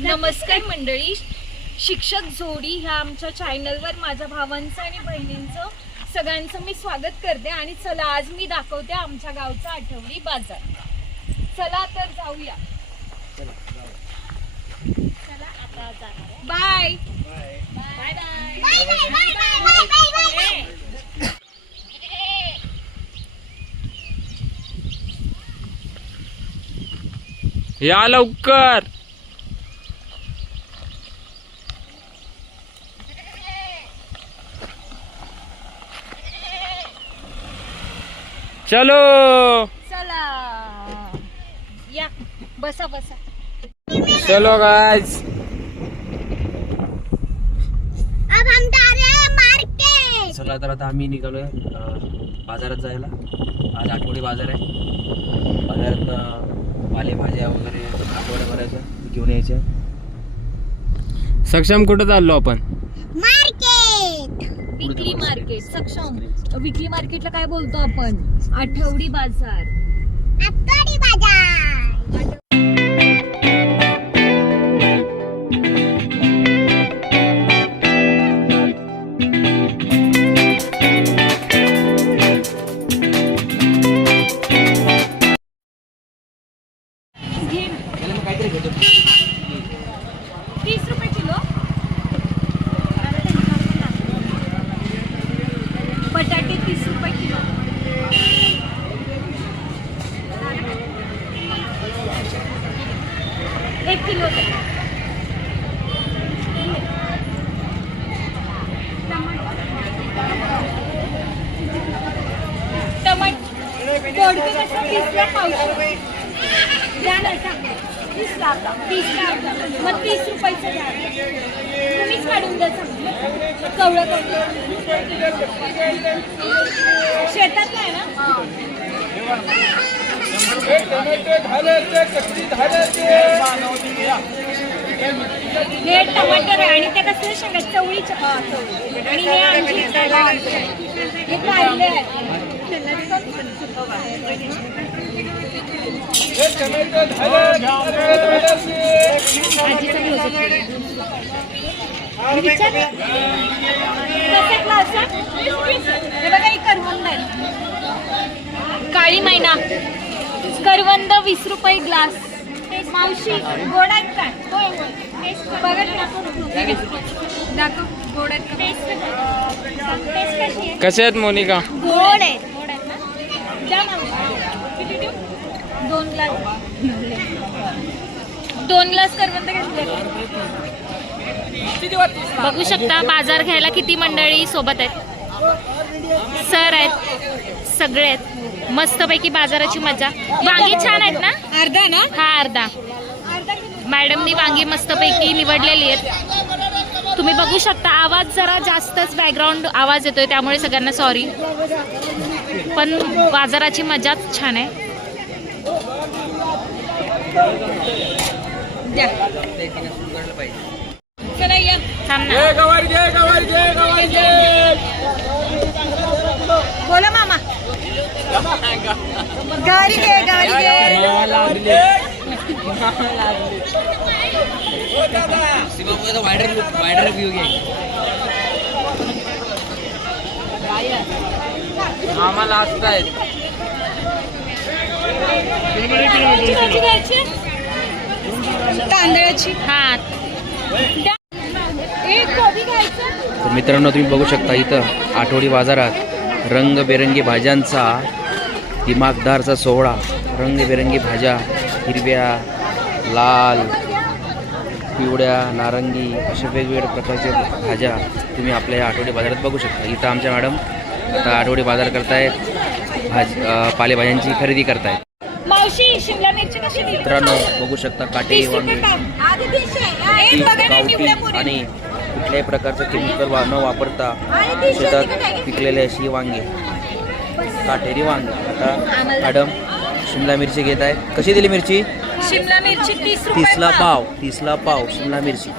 नमस्कार मंडळी, शिक्षक जोडी ह्या आमच्या चॅनलवर माझ्या भावांचं आणि बहिणींचं सगळ्यांचं मी स्वागत करते. आणि चला आज मी दाखवते आमच्या गावचा आठवडी बाजार. चला तर जाऊया. चला आता जाणार. Bye bye bye. या लवकर. चलो चला या, बसा बसा. चलो गाइस. अब हम जा रहे हैं मार्केट. चला तर आता आम्ही निघालोय बाजारात जायला. आज आठवडी बाजार आहे. बाजारात पालेभाज्या वगैरे आठवड्याभराच्या घेऊन यायच्या. सक्षम कुठं चाललो आपण? मार्केट. विकली मार्केट. सक्षम विकली मार्केटला काय बोलतो आपण? आठवडी बाजार. आठवडी बाजार. काहीतरी घेतो. 30 रुपये किलो. बटाटे 30 रुपये किलो. एक किलो दे. टमाटर कसं 30ला पावशेर. द्या ना, टाक. 30ला आता. 30ला अर्धा. मग 30 रुपयाचं द्या. तुम्हीच काढून द्या. कवळं शेतात नाही ना. हे टमाटर आहे आणि ते कसं शेंगा चवळीच्या. आणि हे आणखी हे काढले आहे. काळी मैना करवंद 20 रुपये ग्लास. मावशी गोड आहेत काय? दाखव गोड आहेत. कसे आहेत मोनिका? गोड आहेत. द्या मावशी. 2 ग्लास. 2 ग्लास करवंद घेतले. बघू शकता बाजार घ्यायला किती मंडळी सोबत आहेत. सर आहेत, सगळे आहेत. मस्तपैकी बाजाराची मजा. वांगी छान आहेत ना? अर्धा ना? हा अर्धा. मॅडमनी वांगी मस्तपैकी निवडलेली आहेत. तुम्ही बघू शकता आवाज जरा जास्तच बॅकग्राऊंड आवाज येतोय, त्यामुळे सगळ्यांना सॉरी. पण बाजाराची मजाच छान आहे. बोला मामा. गाडी घे, गाडी घे. वायडर व्ह्यू घे. आम्हाला असतायत. तांदळाची. हा. तर मित्रांनो, तुम्ही बघू शकता इथं आठवडी बाजारात रंगबेरंगी भाज्यांचा दिमागदारचा सोहळा. रंगबेरंगी भाज्या, हिरव्या, लाल, पिवळ्या, नारंगी अशा वेगवेगळ्या प्रकारच्या भाज्या तुम्ही आपल्या आठवडी बाजारात बघू शकता. इथं आमच्या मॅडम आता आठवडी बाजार करतायत. पालेभाज्यांची खरेदी करतायत. मावशी शिमला मिरची कशी दिली? मित्रांनो बघू शकता काटेरी वांगी, गावठी आणि कुठल्याही प्रकारचं केमिकल न वापरता शेतात पिकलेली अशी वांगी, काटेरी वांगी. आता मॅडम शिमला मिरची घेत आहेत. कशी दिली मिरची? शिमला मिरची 30 रुपये. 30ला पाव. 30ला पाव शिमला मिरची.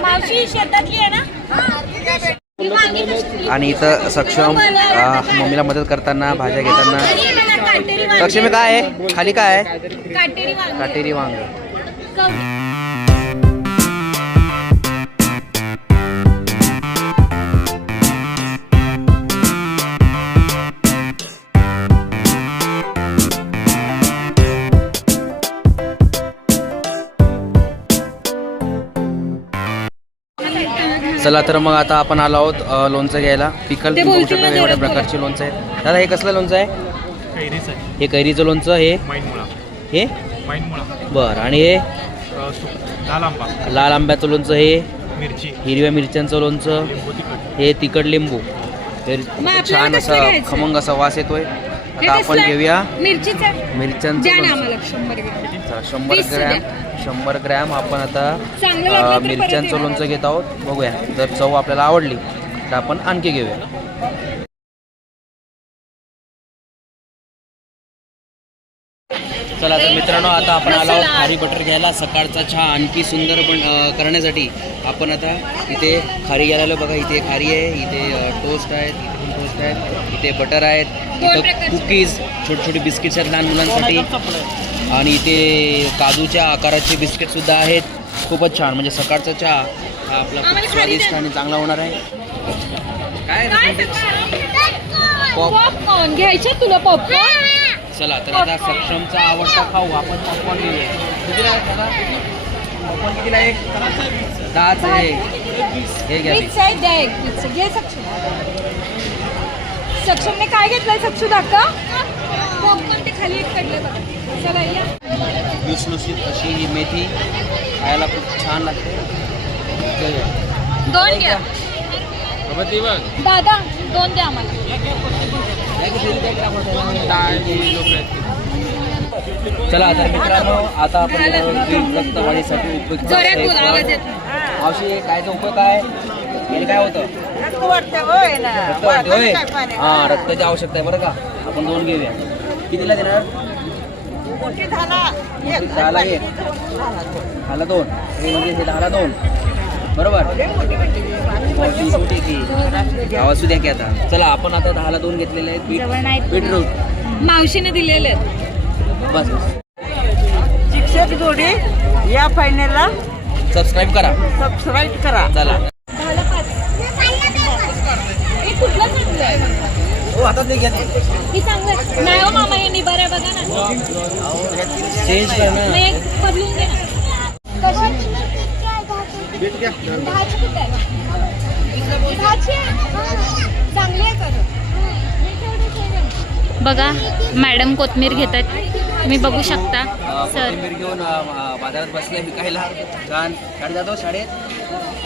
मावशी शेतातली आहे ना? आणि इथं सक्षम मम्मीला मदत करताना भाज्या घेताना. सक्षमी काय आहे खाली? काय आहे? काटेरी वांगी. काटेरी वांग. चला तर मग आता आपण आलो आहोत लोणचं घ्यायला. पिकल तुम्ही बघू शकता वेगवेगळ्या प्रकारचे लोणचं आहेत. दादा हे कसलं लोणचं आहे? हे कैरीचं लोणचं. हे हे बरं. आणि हे लाल आंब्याचं लोणचं. हे हिरव्या मिरच्यांचं लोणचं. हे तिखट लिंबू. हे छान असा खमंग असा वास येतोय. आता आपण घेऊया मिरच्यांचं चला 100 ग्रॅम आपण आता मिरच्यांचं लोणचं घेत आहोत. बघूया जर चव आपल्याला आवडली तर आपण आणखी घेऊया. चला तर मित्रांनो आता आपण आलो आहोत खारी बटर घ्यायला. सकाळचा चहा आणखी सुंदर करण्यासाठी आपण आता इथे खारी घ्यायला. बघा इथे खारी आहे, इथे टोस्ट आहेत, इथे पण टोस्ट आहेत, इथे बटर आहेत, इथं कुकीज छोटे छोटे बिस्किट्स आहेत लहान मुलांसाठी, आणि इथे काजूच्या आकाराचे बिस्किट सुद्धा आहेत. खूपच छान. म्हणजे सकाळचा चहा हा आपला खूप स्वादिष्ट आणि चांगला होणार आहे. काय पॉपकॉर्न घ्यायचे तुला? पॉपकॉर्न चला तर आता सक्षमचा आवडता खाऊ आपण पॉपकॉर्न घेऊया. कितीला आहे दादा पॉपकॉर्न? कितीला आहे? 10 आहे. हे घ्या. सक्षमने काय घेतलंय? सक्षू दाखवा. पॉपकॉर्न ते खाली एक पडले बघा. चला या. लुसलुसीत अशी ही मेथी खायला खूप छान लागते. 2 घ्या दादा. 2 द्या आम्हाला. चला आता मित्रांनो आता आपण रक्त वाढीसाठी उपयुक्त मावशी कायचा उपयोग काय? काय होतं? रक्त वाढते होय. हां रक्ताची आवश्यकता आहे बरं का. आपण 2 घेऊया. कितीला देणार? दहाला 1 हाला 2 म्हणजे हे 10ला 2 बरोबर. आवाज सुद्धा की आता. चला आपण आता 10ला 2 घेतलेले आहेत. बीटरूट मावशीने दिलेले बस. शिक्षक जोडी या फायनलला सबस्क्राईब करा. चला कुठलं चांगलं हो आता ते घ्या. ही चांगलं नाही हो मामा. हे निबारा बघा ना. चेंज कर ना. मग एक बदलून दे ना. बघा मॅडम कोथमीर घेतात. तुम्ही बघू शकता. सर कोथिंबीर घेऊन बाजारात बसले विकायला. छान शाळेत जातो. शाळेत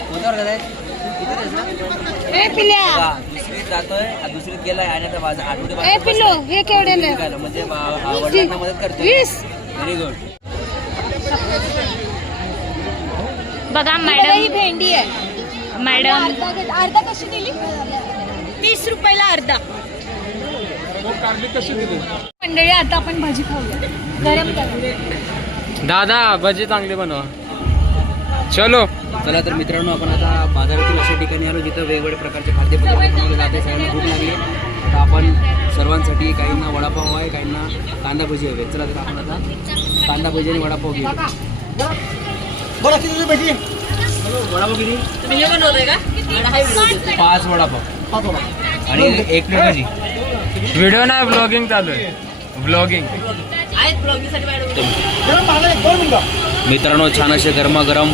कोणत्या वर्गात आहेत? दुसरीत जातोय. दुसरीत गेलाय आणि आता आठवडे विकायला म्हणजे वडिलांना मदत करतोय. Very good. बघा मॅडम ही भेंडी आहे. मॅडम अर्धा कशी दिली? 30 रुपयाला अर्धा. मंडळी आता आपण भाजी खाऊया. गरम करू. दादा भजी चांगली बनवा. चलो चला तर मित्रांनो आपण आता बाजारातील अशा ठिकाणी आलो जिथं वेगवेगळ्या प्रकारचे खाद्यपदार्थ बनवले जाते. सगळ्यांना भूक लागली. आता आपण सर्वांसाठी काहींना वडापाव आहे, काहींना कांदा भजी हवे. चला तर आपण आता कांदा भजी आणि वडापाव घेऊ. वडापाव किती? 5 वडापाव आणि 1 प्लेट भजी. व्हिडिओ नाही ब्लॉगिंग चालू आहे. ब्लॉगिंग मित्रांनो छान असे गरमागरम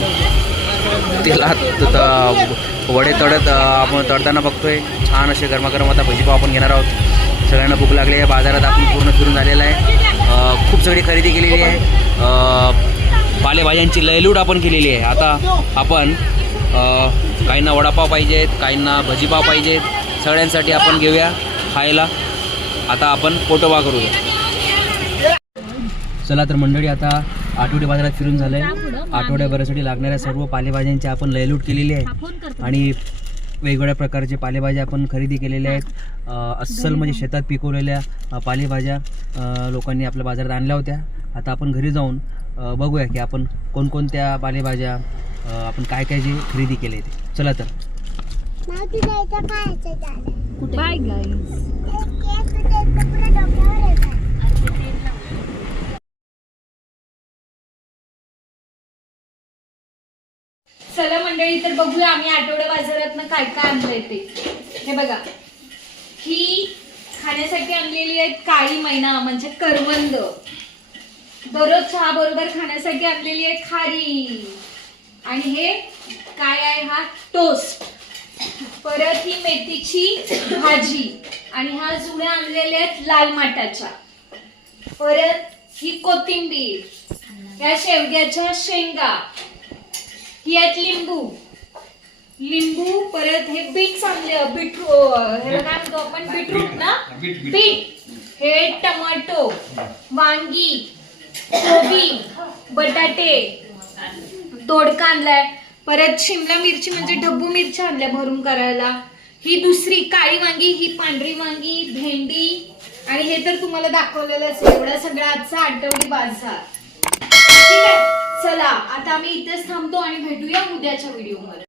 तेलात वडे तळत आपण तळताना बघतोय. छान असे गरमागरम आता भजीपाव आपण घेणार आहोत. सगळ्यांना भूक लागली आहे. बाजारात आपण पूर्ण फिरून झालेला आहे. खूप सगळी खरेदी केलेली आहे. पालेभाज्यांची लयलूट आपण केलेली आहे. आता आपण काहींना वडापाव पाहिजेत, काहींना भजीपाव पाहिजेत. सगळ्यांसाठी आपण घेऊया खायला. आता आपण पोटोबा करूया. चला तर मंडळी आता आठवडे बाजारात फिरून झालंय. आठवड्याभरासाठी लागणाऱ्या सर्व पालेभाज्यांची आपण लयलूट केलेली आहे आणि वेगवेगळ्या प्रकारचे पालेभाज्या आपण खरेदी केलेल्या आहेत. अस्सल म्हणजे शेतात पिकवलेल्या पालेभाज्या लोकांनी आपल्या बाजारात आणल्या होत्या. आता आपण घरी जाऊन बघूया की आपण कोणकोणत्या पालेभाज्या आपण काय काय जे खरेदी केले ते. चला तर बाय गाईज. चला मंडळी तर बघूया आम्ही आठवड्या बाजारातनं काय काय आणलंय ते. हे बघा ही खाण्यासाठी आणलेली आहे काळी मैना म्हणजे करवंद. दररोज चहा बरोबर खाण्यासाठी आणलेली आहे खारी. आणि हे काय आहे? हा टोस्ट. परत ही मेथीची भाजी आणि ह्या जुड्या आणलेल्या आहेत लाल माटाच्या. परत ही कोथिंबीर, ह्या शेवग्याच्या शेंगा, ही आहेत लिंबू, परत हे बीट आणले, ह्याला काय म्हणतो आपण, बीटरूट ना, बीट, हे टमाटो, वांगी, कोबी, बटाटे, दोडका आणलाय. परत शिमला मिरची म्हणजे ढब्बू मिरची आणल्या भरून करायला. ही दुसरी काळी वांगी, ही पांढरी वांगी, भेंडी, आणि हे तर तुम्हाला दाखवलेलंच आहे. एवढा सगळा आजचा आठवडी बाजार. ठीक आहे, चला आता आम्ही इथेच थांबतो आणि भेटूया उद्याच्या व्हिडिओमध्ये.